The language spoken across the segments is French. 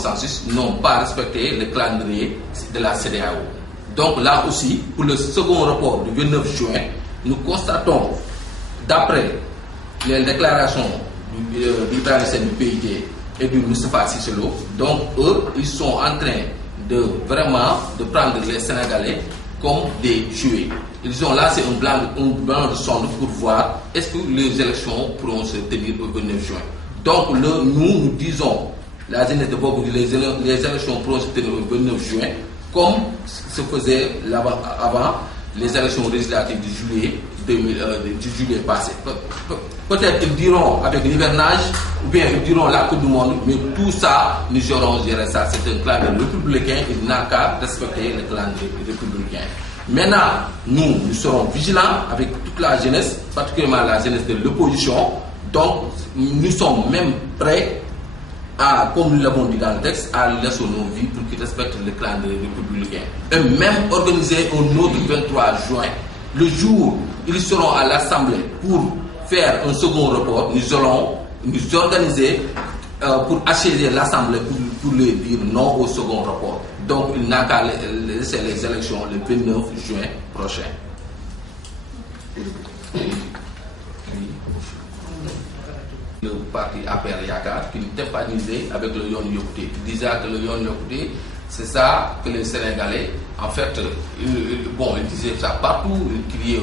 consensus n'ont pas respecté le calendrier de la CEDEAO. Donc là aussi, pour le second report du 29 juin, nous constatons, d'après les déclarations du président du PIT et du Moustapha Cissé Lo, donc eux, ils sont en train de prendre les Sénégalais comme des jouets. Ils ont lancé un blanc de sonde pour voir est-ce que les élections pourront se tenir au 29 juin. Donc nous disons, la jeunesse de Bobo, les élections pourront se tenir au 29 juin, comme se faisait avant les élections législatives du juillet passé. Peut-être ils diront avec l'hivernage, ou bien ils diront la Coupe du Monde, mais tout ça, nous aurons géré ça. C'est un calendrier républicain, il n'a qu'à respecter le calendrier républicain. Maintenant, nous serons vigilants avec toute la jeunesse, particulièrement la jeunesse de l'opposition. Donc, nous sommes même prêts à, comme nous l'avons dit dans le texte, à laisser nos vies pour qu'ils respectent le calendrier républicain. Et même organiser un autre 23 juin. Le jour où ils seront à l'Assemblée pour faire un second report, nous allons nous organiser pour acheter l'Assemblée pour leur dire non au second report. Donc, il n'a qu'à laisser les élections le 29 juin prochain. Le parti APR Yakar qui n'était pas nisé avec le Yon Yokouté, qui disait que le Yon Yokouté, c'est ça que les Sénégalais, en fait, ils disaient ça partout, ils criaient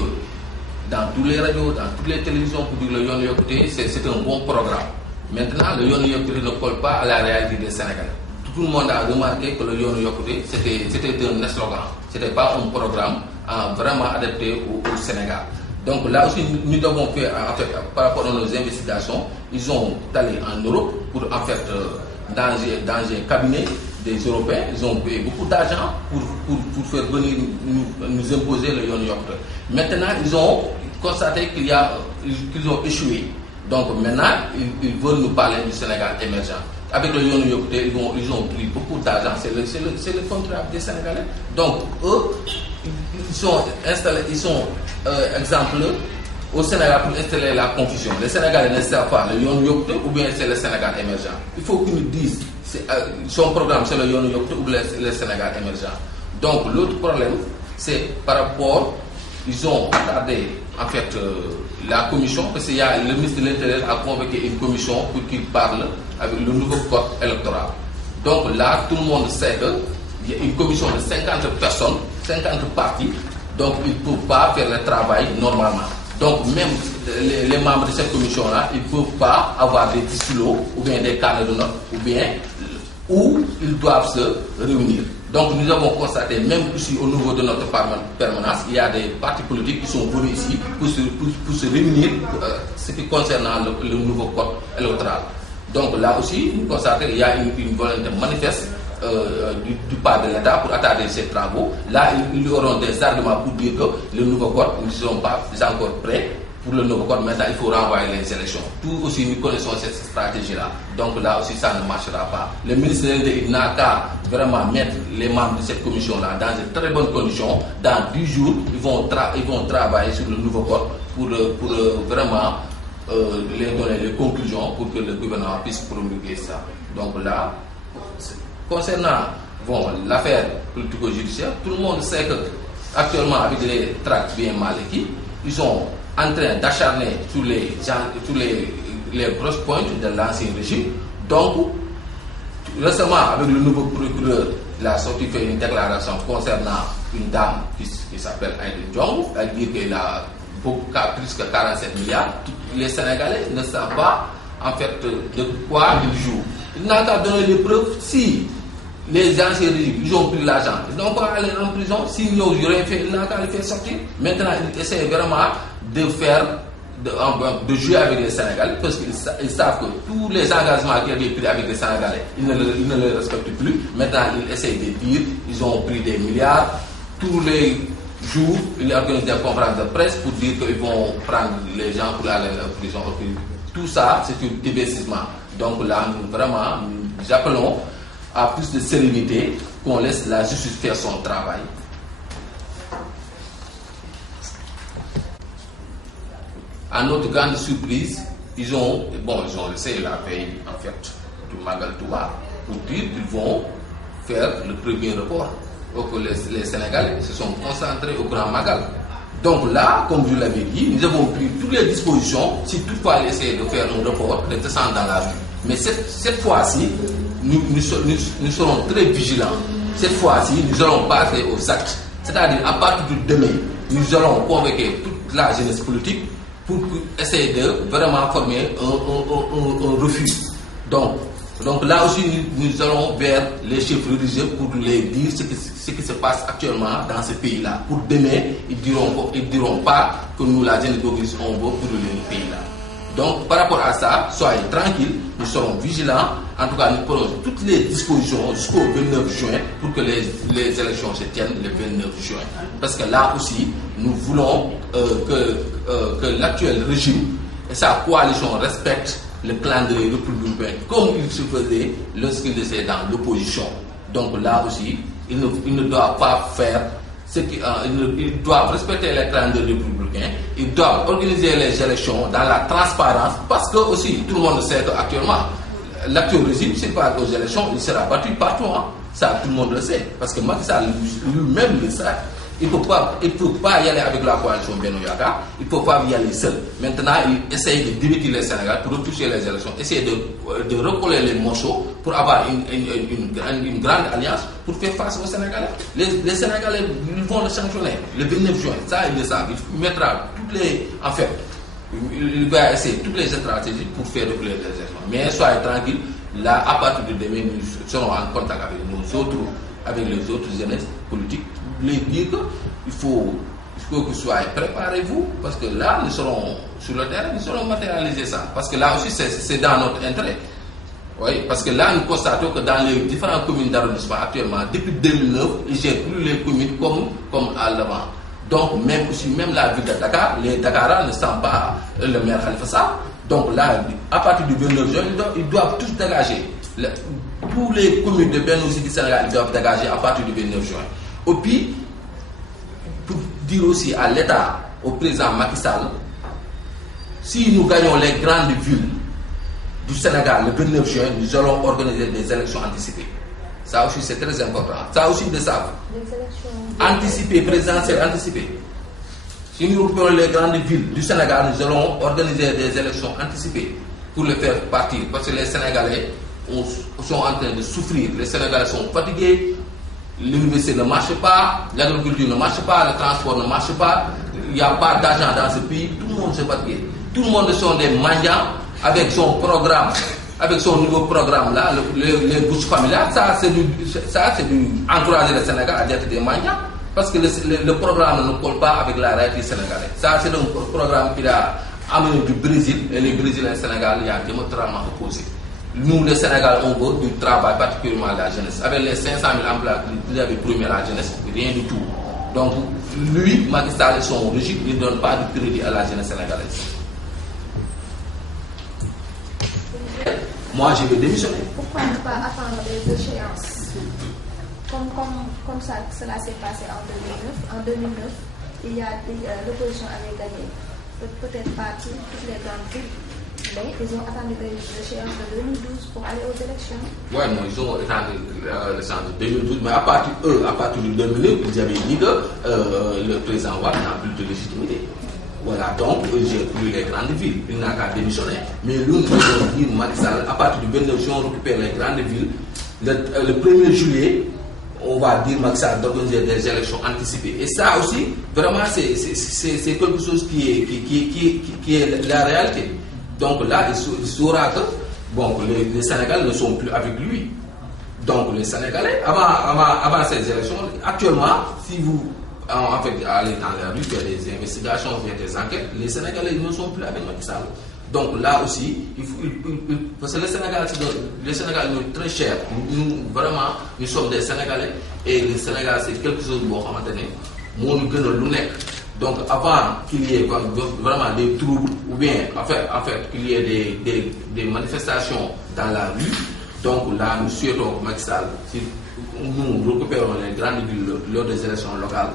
dans tous les radios, dans toutes les télévisions pour dire que le Yon Yokouté, c'est un bon programme. Maintenant, le Yon Yokouté ne colle pas à la réalité des Sénégalais. Tout le monde a remarqué que le Yon Yokouté, c'était un slogan, ce n'était pas un programme vraiment adapté au Sénégal. Donc là aussi, nous devons faire, en fait, par rapport à nos investigations, ils ont allé en Europe pour, en fait, dans un cabinet des Européens, ils ont payé beaucoup d'argent pour faire venir nous imposer le Yon Yokouté. Maintenant, ils ont constaté qu'ils ont échoué. Donc maintenant, ils veulent nous parler du Sénégal émergent. Avec le Yon Yokouté, ils ont pris beaucoup d'argent. C'est le contrat des Sénégalais. Donc eux, ils sont installés, exemple, au Sénégal pour installer la confusion. Les Sénégalais ne savent pas le Yon Yokouté ou bien c'est le Sénégal émergent. Il faut qu'ils nous disent son programme c'est le Yon Yokouté ou le Sénégal émergent. Donc l'autre problème, c'est par rapport, ils ont regardé en fait la commission, parce qu'il y a le ministre de l'Intérieur a convoqué une commission pour qu'il parle avec le nouveau code électoral. Donc là, tout le monde sait qu'il y a une commission de 50 personnes, 50 partis, donc ils ne peuvent pas faire le travail normalement. Donc même les membres de cette commission-là, ils ne peuvent pas avoir des stylos ou bien des carnets de notes ou bien où ils doivent se réunir. Donc nous avons constaté, même ici au niveau de notre permanence, il y a des partis politiques qui sont venus ici pour se réunir ce qui concerne le nouveau code électoral. Donc là aussi, nous constatons qu'il y a une volonté manifeste du part de l'État pour attarder ces travaux. Là, ils auront des arguments pour dire que le nouveau code, nous ne sommes pas encore prêts pour le nouveau code. Maintenant, il faut renvoyer les élections. Tout aussi, nous connaissons cette stratégie-là. Donc là aussi, ça ne marchera pas. Le ministre de l'Intérieur n'a qu'à vraiment mettre les membres de cette commission-là dans de très bonnes conditions. Dans 10 jours, ils vont travailler sur le nouveau code pour vraiment les donner les conclusions pour que le gouvernement puisse promulguer ça. Donc là, concernant l'affaire politico-judiciaire, tout le monde sait que actuellement avec les tracts bien mal équipés, ils sont en train d'acharner tous les grosses pointes de l'ancien régime. Donc, récemment, avec le nouveau procureur, il a sorti fait une déclaration concernant une dame qui s'appelle Aïda Diong. Elle dit qu'elle a plus que 47 milliards. Les Sénégalais ne savent pas en fait de quoi ils jouent. Ils n'ont qu'à donner les preuves. Si les anciens régimes, ils ont pris l'argent, ils n'ont pas aller en prison. S'ils n'ont rien fait, ils n'ont qu'à les faire sortir. Maintenant, ils essaient vraiment de jouer avec les Sénégalais parce qu'ils savent que tous les engagements qu'ils avaient pris avec les Sénégalais, ils ne les respectent plus. Maintenant, ils essaient de dire ils ont pris des milliards. Tous les jours, ils organisent des conférences de presse pour dire qu'ils vont prendre les gens pour aller en prison. Tout ça, c'est un divertissement. Donc là, nous appelons à plus de sérénité, qu'on laisse la justice faire son travail. À notre grande surprise, ils ont laissé la veille en fait du Magal Touba. pour dire qu'ils vont faire le premier report. Donc les Sénégalais se sont concentrés au Grand Magal. Donc là, comme je l'avais dit, nous avons pris toutes les dispositions, si toutefois ils essaient de faire un report, de descendre dans la rue. Mais cette fois-ci, nous serons très vigilants. Cette fois-ci, nous allons passer aux actes. C'est-à-dire, à partir de demain, nous allons convoquer toute la jeunesse politique pour essayer de vraiment former un refus. Donc là aussi, nous allons vers les chefs religieux pour les dire ce qui se passe actuellement dans ce pays-là. Pour demain, ils diront pas que nous, la jeunesse gaulliste, on veut brûler le pays-là. Donc, par rapport à ça, soyez tranquilles, nous serons vigilants. En tout cas, nous prenons toutes les dispositions jusqu'au 29 juin pour que les élections se tiennent le 29 juin. Parce que là aussi, nous voulons que l'actuel régime et sa coalition respectent le calendrier républicain comme il se faisait lorsqu'il était dans l'opposition. Donc là aussi, ils ne doivent pas faire ils doivent respecter les calendriers républicains, ils doivent organiser les élections dans la transparence, parce que aussi tout le monde sait qu'actuellement l'actuel régime, s'il va aux élections, il sera battu partout. Hein. Ça, tout le monde le sait, parce que Macky Sall lui-même le sait. Il ne peut pas y aller avec la coalition Benno Yaka, il ne peut pas y aller seul. Maintenant, il essaye de diviser le Sénégal pour retoucher les élections, essayer de recoller les morceaux pour avoir une grande alliance pour faire face aux Sénégalais. Les Sénégalais, ils vont le sanctionner le 29 juin, ça ils le savent. Il mettra toutes les. En fait, il va essayer toutes les stratégies pour faire reculer les élections. Mais soyez tranquilles, là, à partir de demain, nous serons en contact avec les autres jeunesses politiques. Les dire qu'il faut que vous soyez préparez-vous, parce que là, nous serons sur le terrain, nous serons matérialiser ça. Parce que là aussi, c'est dans notre intérêt. Oui, parce que là, nous constatons que dans les différentes communes d'arrondissement actuellement, depuis 2009, ils ne gèrent plus les communes comme à l'avant. Donc, même la ville de Dakar, les Dakaras ne sont pas le maire Khalifa Sall. Donc là, à partir du 29 juin, ils doivent tous dégager. Tous les communes de Benno du Sénégal, ils doivent dégager à partir du 29 juin. Et puis, pour dire aussi à l'État, au président Macky Sall, si nous gagnons les grandes villes du Sénégal le 29 juin, nous allons organiser des élections anticipées. Ça aussi, c'est très important. Ça aussi, de ça. Anticipées, présidentielles anticipées. Si nous reprenons les grandes villes du Sénégal, nous allons organiser des élections anticipées pour les faire partir. Parce que les Sénégalais sont en train de souffrir. Les Sénégalais sont fatigués. L'université ne marche pas, l'agriculture ne marche pas, le transport ne marche pas, il n'y a pas d'argent dans ce pays, tout le monde s'est fatigué. Tout le monde sont des mendiants avec son programme, avec son nouveau programme là, les bourses familiales. Ça c'est du encourager le Sénégal à être des mendiants, parce que le programme ne colle pas avec la réalité sénégalaise. Ça c'est un programme qu'il a amené du Brésil, et les Brésiliens et le Sénégal, il y a diamétralement opposé. Nous, le Sénégal, on veut du travail, particulièrement la jeunesse. Avec les 500 000 emplois qu'il avait promis à la jeunesse, rien du tout. Donc, lui, Macky Sall et son régime, il ne donne pas de crédit à la jeunesse sénégalaise. Moi, je vais démissionner. Pourquoi ne pas attendre les échéances comme ça, cela s'est passé en 2009. En 2009, l'opposition avait gagné. Peut-être pas toutes les grandes villes. Mais ils ont attendu l'échéance de 2012 pour aller aux élections. Oui, non, ils ont attendu l'échéance de 2012, mais à partir de 2009, ils avaient dit que le président Ouad n'a plus de légitimité. Voilà, donc j'ai plus les grandes villes, il n'a qu'à démissionner. Mais nous, nous avons dit, Macky Sall, à partir du 29 juin, on récupère les grandes villes. Le 1er juillet, on va dire Macky Sall d'organiser des élections anticipées. Et ça aussi, vraiment, c'est quelque chose qui est la réalité. Donc là, il saura que bon, les Sénégalais ne sont plus avec lui. Donc les Sénégalais, avant ces élections, actuellement, si vous en fait, allez dans la rue, faire des investigations, faire des enquêtes, les Sénégalais ne sont plus avec Macky Sall. Donc là aussi, parce que les Sénégalais sont très chers. Nous, vraiment, nous sommes des Sénégalais, et les Sénégalais, c'est quelque chose de bon à maintenir. Moi, nous gagnons l'UNEC. Donc avant qu'il y ait vraiment des troubles, ou bien en fait qu'il y ait des manifestations dans la rue, donc là nous souhaitons Macky Sall, si nous récupérons les grandes villes lors des élections locales,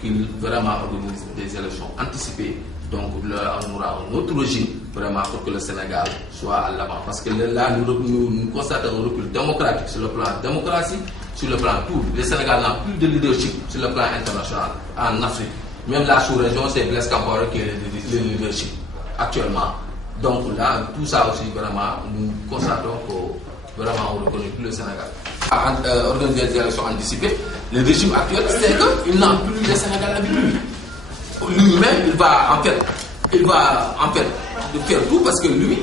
qu'il vraiment organise des élections anticipées. Donc là on aura un autre régime vraiment pour que le Sénégal soit à l'avant. Parce que là, nous constatons un recul démocratique sur le plan démocratie, sur le plan tout. Le Sénégal n'a plus de leadership sur le plan international, en Afrique. Même la sous-région, c'est Blaise Compaoré qui est le leadership actuellement. Donc là, tout ça aussi, vraiment, nous constatons que vraiment on ne reconnaît plus le Sénégal. À organiser des élections anticipées, le régime actuel, c'est qu'il n'a plus le Sénégal avec lui. Lui-même, il va en fait faire tout parce que lui,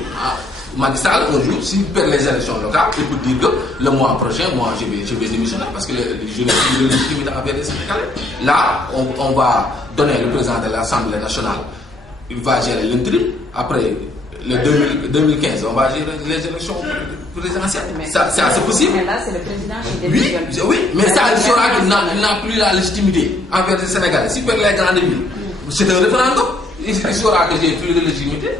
Macky Sall, un jour, s'il perd les élections locales, il peut dire que le mois prochain, moi, je vais démissionner parce que je n'ai plus de légitimité envers les Sénégalais. Là, on va donner le président de l'Assemblée nationale, il va gérer l'intérim. Après le 2015, on va gérer les élections présidentielles. C'est assez possible. Mais là, c'est le président qui démissionne. Oui, mais ça, il saura qu'il n'a plus la légitimité envers les Sénégalais. S'il perd les grandes villes, c'est un référendum. Il saura que j'ai plus de légitimité.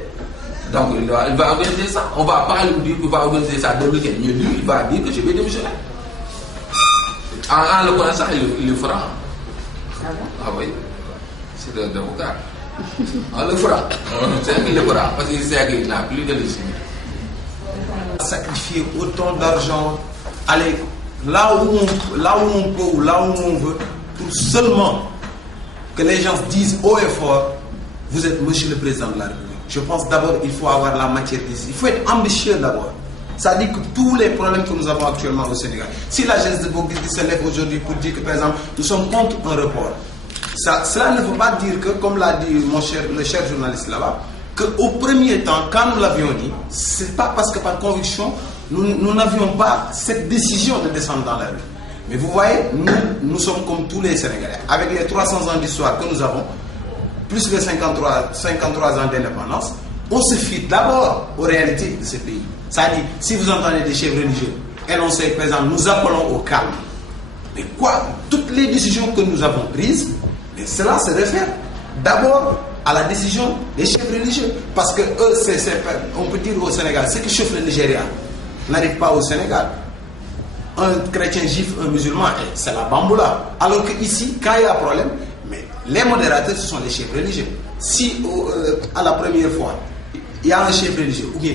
Donc il va organiser ça. On ne va pas lui dire qu'il va organiser ça en 2015. Mais lui, il va dire que je vais démissionner. En le connaissant, il le fera. Ah bon? Ah oui. C'est un avocat. On le fera. C'est qu'il le fera. Parce qu'il sait qu'il n'a plus de légitimité. Sacrifier autant d'argent, aller là où on peut ou là où on veut, pour seulement que les gens disent haut et fort, vous êtes monsieur le président de la République. Je pense d'abord il faut avoir la matière d'ici. Il faut être ambitieux d'abord. Ça dit que tous les problèmes que nous avons actuellement au Sénégal, si la jeunesse de Bourguiba se lève aujourd'hui pour dire que par exemple nous sommes contre un report, cela ne veut pas dire que, comme l'a dit le cher journaliste là-bas, qu'au premier temps, quand nous l'avions dit, c'est pas parce que par conviction, nous n'avions pas cette décision de descendre dans la rue. Mais vous voyez, nous sommes comme tous les Sénégalais. Avec les 300 ans d'histoire que nous avons, plus les 53 ans d'indépendance, on se fie d'abord aux réalités de ce pays. C'est-à-dire, si vous entendez des chefs religieux énoncer, par exemple, nous appelons au calme. Mais quoi? Toutes les décisions que nous avons prises, mais cela se réfère d'abord à la décision des chefs religieux. Parce que eux, on peut dire au Sénégal, ce qui chauffe le Nigeria n'arrive pas au Sénégal. Un chrétien juif, un musulman, c'est la bamboula. Alors qu'ici, quand il y a un problème, mais les modérateurs, ce sont les chefs religieux. Si à la première fois, il y a un chef religieux, ou bien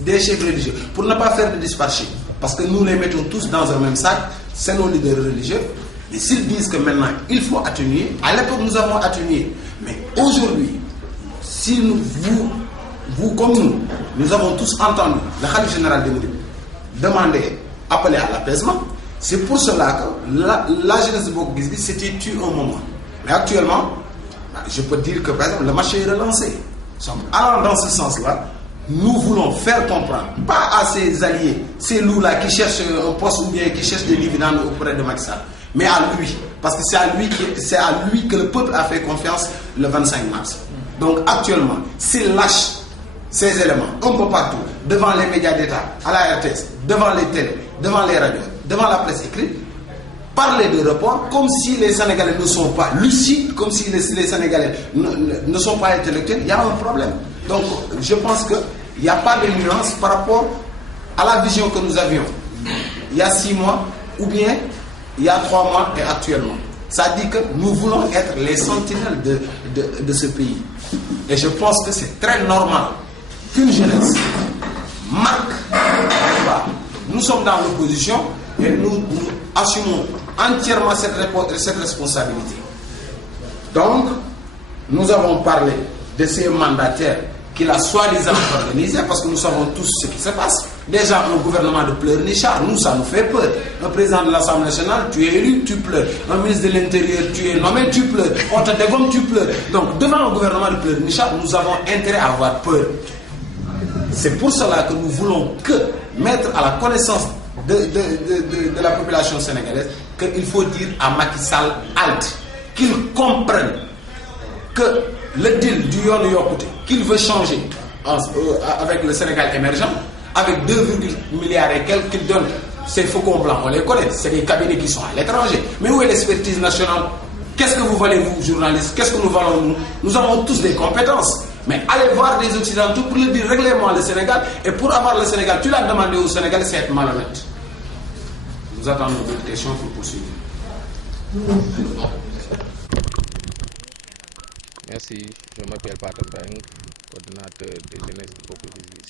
des chefs religieux, pour ne pas faire de dispatching, parce que nous les mettons tous dans un même sac, c'est nos leaders religieux, et s'ils disent que maintenant il faut atténuer, à l'époque nous avons atténué. Mais aujourd'hui, si vous comme nous avons tous entendu le Khalife général des Mourides demander, appeler à l'apaisement, c'est pour cela que la jeunesse de Bourguiba s'était tue un moment. Mais actuellement, je peux dire que par exemple, le marché est relancé. Alors dans ce sens-là, nous voulons faire comprendre, pas à ces alliés, ces loups-là qui cherchent un poste ou bien qui cherchent des dividendes auprès de Macky Sall, mais à lui. Parce que c'est à lui que le peuple a fait confiance le 25 mars. Donc actuellement, s'il lâche ces éléments un peu partout, devant les médias d'État, à la RTS, devant les télés, devant les radios, devant la presse écrite, parler de report comme si les Sénégalais ne sont pas lucides, comme si les Sénégalais ne sont pas intellectuels, il y a un problème. Donc je pense qu'il n'y a pas de nuance par rapport à la vision que nous avions il y a 6 mois ou bien il y a 3 mois et actuellement. Ça dit que nous voulons être les sentinelles de ce pays. Et je pense que c'est très normal qu'une jeunesse marque. Nous sommes dans l'opposition et nous assumons entièrement cette responsabilité. Donc, nous avons parlé de ces mandataires qu'il a soi-disant organisés, parce que nous savons tous ce qui se passe. Déjà, un gouvernement de pleurnichards, nous, ça nous fait peur. Un président de l'Assemblée nationale, tu es élu, tu pleures. Un ministre de l'Intérieur, tu es nommé, tu pleures. On te dégomme, tu pleures. Donc, devant un gouvernement de pleurnichards, nous avons intérêt à avoir peur. C'est pour cela que nous voulons mettre à la connaissance de la population sénégalaise qu'il faut dire à Macky Sall halte, qu'il comprenne que le deal du Yon Yokouté qu'il veut changer avec le Sénégal émergent, avec 2 milliards et quelques qu'il donne, ces faucons blancs, on les connaît, c'est des cabinets qui sont à l'étranger. Mais où est l'expertise nationale? Qu'est-ce que vous valez, vous, journalistes? Qu'est-ce que nous valons, nous? Nous avons tous des compétences. Mais allez voir des Occidentaux pour leur dire réglez-moi le Sénégal. Et pour avoir le Sénégal, tu l'as demandé au Sénégal, c'est être malhonnête. Nous attendons d'autres questions pour poursuivre. Merci, je m'appelle Patrick Bang. coordonnateur de jeunesse de Boko Zizi.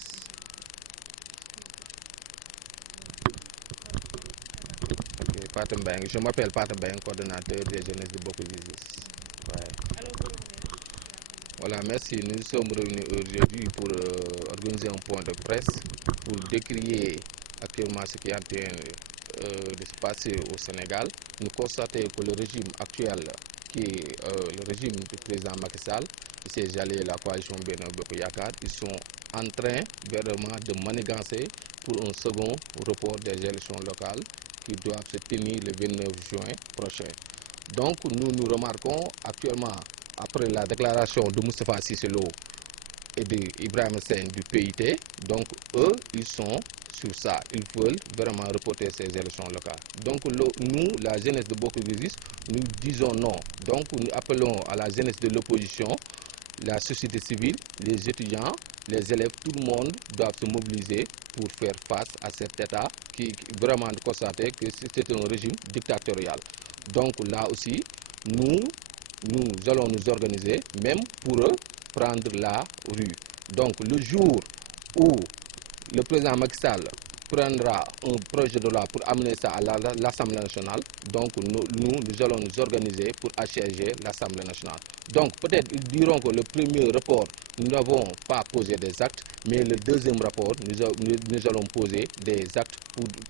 Ok, Pathé Mbengue. Je m'appelle Pathé Mbengue, coordonnateur des jeunesses de Boko Zizi. Ouais. Voilà, merci. Nous sommes revenus aujourd'hui pour organiser un point de presse pour décrier actuellement ce qui est en train de se passer au Sénégal. Nous constatons que le régime actuel, qui est le régime du président Macky Sall, qui s'est jalé la coalition Benno Bokk Yakaar, ils sont en train vraiment de manigancer pour un second report des élections locales qui doivent se tenir le 29 juin prochain. Donc nous remarquons actuellement, après la déclaration de Moustapha Cissé Lo et d'Ibrahima Sène du PIT, donc eux, ils sont sur ça. Ils veulent vraiment reporter ces élections locales. Donc nous, la jeunesse de Boko Zizi, nous disons non. Donc nous appelons à la jeunesse de l'opposition, la société civile, les étudiants, les élèves, tout le monde doit se mobiliser pour faire face à cet État qui vraiment constater que c'est un régime dictatorial. Donc là aussi, nous allons nous organiser, même pour prendre la rue. Donc le jour où le président Macky Sall prendra un projet de loi pour amener ça à l'Assemblée nationale, donc nous allons nous organiser pour assiéger l'Assemblée nationale. Donc peut-être ils diront que le premier report, nous n'avons pas posé des actes, mais le deuxième rapport, nous allons poser des actes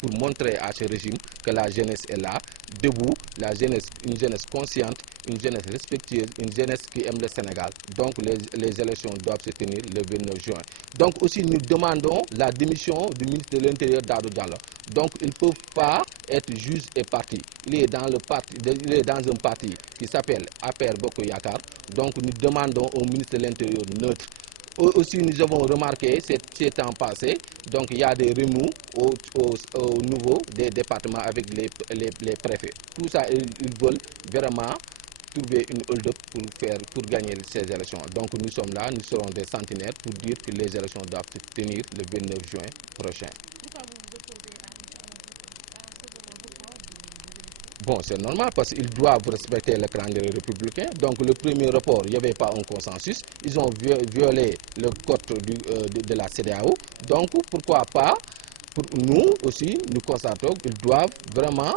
pour montrer à ce régime que la jeunesse est là, debout, la jeunesse, une jeunesse consciente, une jeunesse respectueuse, une jeunesse qui aime le Sénégal. Donc les élections doivent se tenir le 29 juin. Donc aussi nous demandons la démission du ministre de l'Intérieur Dadou Diallo. Donc ils ne peuvent pas être juge et parti. Il est dans un parti qui s'appelle APR Bokk Yakaar. Donc nous demandons au ministre de l'Intérieur neutre. Aussi, nous avons remarqué ces temps passés, donc il y a des remous au niveau des départements avec les préfets. Tout ça, ils veulent vraiment trouver une hold-up pour gagner ces élections. Donc nous sommes là, nous serons des sentinelles pour dire que les élections doivent se tenir le 29 juin prochain. Pourquoi vous vous opposez à un second report des élections? Bon, c'est normal parce qu'ils doivent respecter le calendrier républicain. Donc le premier report, il n'y avait pas un consensus. Ils ont violé le code de la CEDEAO. Donc pourquoi pas, pour nous aussi, nous constatons qu'ils doivent vraiment,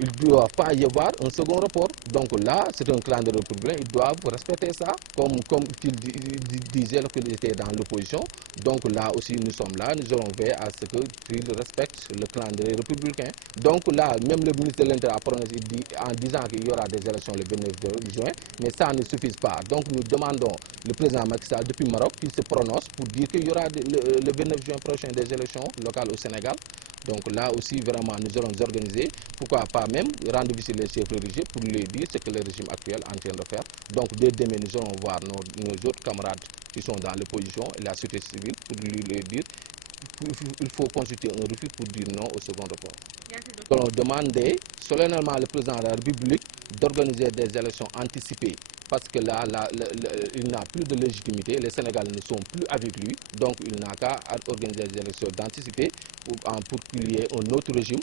il ne doit pas y avoir un second report. Donc là, c'est un calendrier républicain, ils doivent respecter ça, comme il disait qu'il était dans l'opposition. Donc là aussi, nous sommes là, nous allons veiller à ce qu'ils respectent le calendrier républicain. Donc là, même le ministre de l'Intérieur a prononcé en disant qu'il y aura des élections le 29 juin, mais ça ne suffit pas. Donc nous demandons le président Macky Sall depuis Maroc qu'il se prononce pour dire qu'il y aura le 29 juin prochain des élections locales au Sénégal. Donc là aussi, vraiment, nous allons nous organiser, pourquoi pas même rendre visite les chefs religieux pour leur dire ce que le régime actuel est en train de faire. Donc dès demain, nous allons voir nos autres camarades qui sont dans l'opposition et la société civile pour leur dire qu'il faut consulter un refus pour dire non au second report. Nous allons demander solennellement au président de la République d'organiser des élections anticipées. Parce que là, il n'a plus de légitimité, les Sénégalais ne sont plus avec lui, donc il n'a qu'à organiser des élections d'anticipé pour qu'il y ait un autre régime.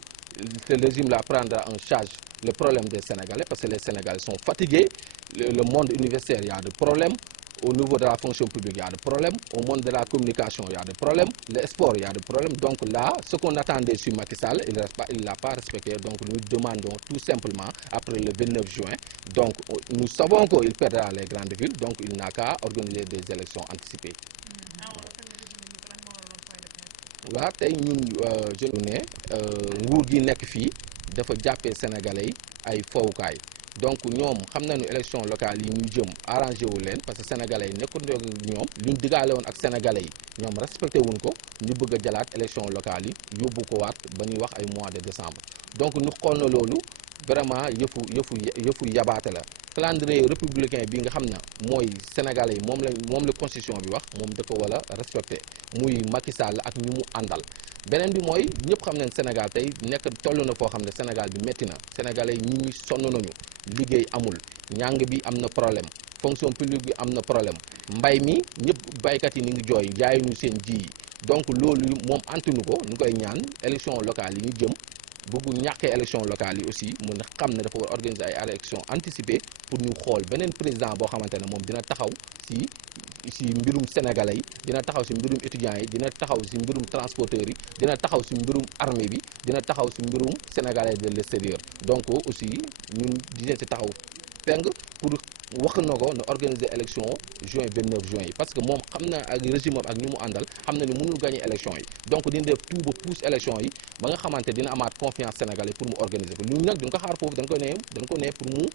Ce régime-là prendra en charge le problème des Sénégalais, parce que les Sénégalais sont fatigués, le monde universitaire, il y a des problèmes, au niveau de la fonction publique, il y a des problèmes, au monde de la communication, il y a des problèmes, le sport, il y a des problèmes. Donc là, ce qu'on attendait sur Macky Sall, il ne l'a pas respecté. Donc nous demandons tout simplement, après le 29 juin, donc nous savons qu'il perdra les grandes villes, donc il n'a qu'à organiser des élections anticipées. Voilà, tey ñun jeune ne nguur gi nekk fii dafa jàppee Sénégalais yi ay fowukaay. Donc ñoom xam nañu élection locale yi ñu jëm arrangé wu leen parce que sénégalais yi nekkul ak ñoom luñ digaale woon ak sénégalais yi ñoom respecté wuñ ko ñu bëgg a jëlaat élection locale yi yóbbu ko waat ba ñuy wax ay mois de décembre. Donc ñu xool na loolu vraiment yëfu yabaate la. Calendrier républicain bi nga xam ne mooy sénégalais yi moom la constitution bi wax moom da ko war a respecté muy Macky Sall ak ñu mu àndal. beneen bi mooy ñëpp xam nañ Sénégal tey nekk toll na foo xam ne Sénégal bi métti na sénégalais yi ñi sonn nañu liggéey amul njàng bi am na problème fonction publique bi am na problème mbay mi ñëpp baykat yi ni ngi jooy jaayuñu seen ji yi donc loolu moom antunu ko ñu koy ñaan élection locale yi ñu jëm bëggu ñàkkee élection locale yi aussi mun a xam ne dafa war organiser ay élection anticipée pour ñu xool beneen président boo xamante ne moom dina taxaw si mbirum sénégalais yi dina taxaw si mbirum étudiants yi dina taxaw si mbirum transporteurs yi dina taxaw si mbirum armée bi dina taxaw si mbirum sénégalais de l'extérieur donc aussi ñun dina si taxaw peng pour wax na ko ne organiser élection juin 29 juin yi parce que moom xam na ak régime ak ñi mu àndal xam na ni mënul gagner élection yi donc dina def tout ba pousse élection yi ba nga xamante dina amaat confiance sénégalais pour mu organiser ko ñun nag duñ ko xaar foofu dañ ko ne pour mu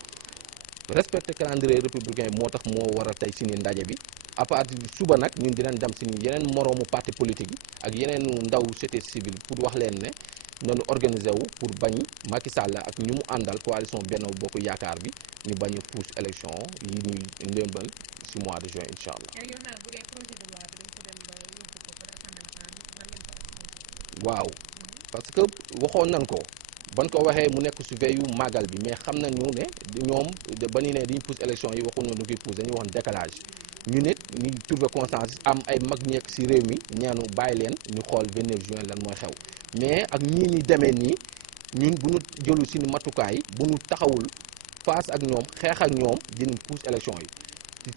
respecter calendrier républicain moo tax moo war a tey si ni ndaje bi à partir suba nag ñun dinañ dem si yeneen moroomu parti politique yi ak yeneen ndaw société civile pour wax leen ne noonu organiser wu pour bañ Macky Sall ak ñu mu àndal coalition Benno Bokk Yaakaar bi ñu bañ a pousse élection yi ñuy ndémbal si mois de juin incha allah. waaw parce que waxoon nañ ko ban ko waxee mu nekk su veillu màggal bi mais xam nañu ne ñoom ba ñu ne dañuy pousse élection yi waxuñu ne dañu koy pousse dañuy waxoon décalage ñu nit ñu trouver consensus am ay mag ñekk si réew mi ñaanu bàyyi leen ñu xool 29 juin lan mooy xew mais ak ñii ñi demee nii ñun bu ñu jëlu suñu matukaay bu ñu taxawul face ak ñoom xeex ak ñoom dinañ pousse élection yi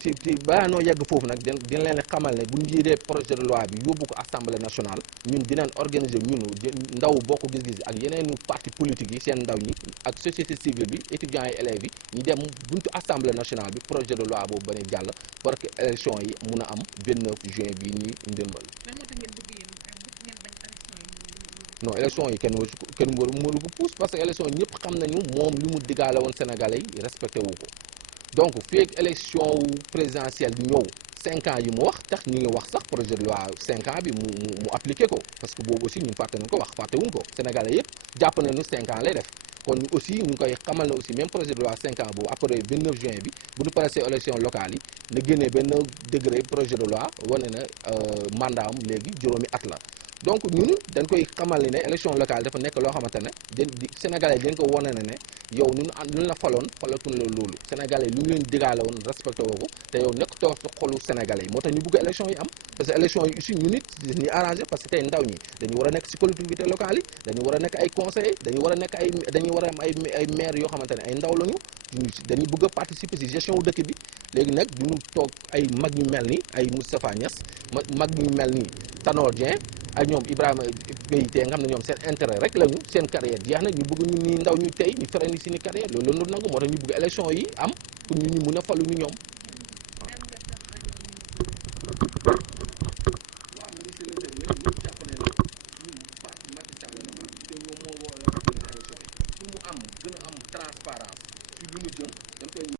ci balaa noo yegg foofu nag dina leen xamal ne bu ñu jiitee projet de loi bi yóbbu ko assemblée nationale ñun dinañ organiser ñun ndaw bokk gis-gis ak yeneenu parti politique yi seen ndaw ñi ak société civile bi étudiants yi élèves yi ñu dem buntu assemblée nationale bi projet de loi boobu ba ne jàll pour que élection yi mun a am 29 juin bii ñuy ndëmbal. non élection yi kenn waru ko pousse parce que élection yi ñëpp xam nañu moom li mu diggaale woon sénégalais yi respecté wu ko donc fii ak élection présidentielle bi ñëw 5 ans yi mu wax tax ñu ngi wax sax projet de loi 5 ans bi mu appliqué ko parce que boobu aussi ñun fàtte nañ ko wax fàtte wuñ ko sénégalais yëpp jàpp nañu 5 ans lay def kon aussi ñu ngi koy xamal na aussi même projet de loi 5 ans boobu après 29 juin bi bu ñu passé élection locale yi na génnee benn degré projet de loi wane na mandat am léegi juróomi at la donc ñun dañ koy xamal ni ne élection locale dafa nekk loo xamante ne sénégalais dañ ko wane ne yow ñun la faloon falatuñ la loolu sénégalais lu ñu leen digaale woon respecté woo ko te yow nekk toog sa xolu sénégalais yi moo tax ñu bëgg élection yi am parce que élection yi aussi ñu nit dañuy arrangé parce que tey ndaw ñi dañu war a nekk si collectivité locale yi dañu war a nekk ay conseillers dañu war a nekk dañu war a am ay maires yoo xamante ne ay ndaw lañu dañuy bëgg a participer si gestion wu dëkk bi léegi nag duñu toog ay mag ñu mel ni ay Moustapha Niass mag ñu mel ni Tanor Dieng ak ñoom Ibrahima PIT nga xam ne ñoom seen intérêt rek lañu seen carrière jeex na ñu bëgg ñu ni ndaw ñu tey ñu fere ni seeni carrière loolu la ñu nangu moo tax ñu bëgg élection yi am pour ñu mun a falu ñu ñoom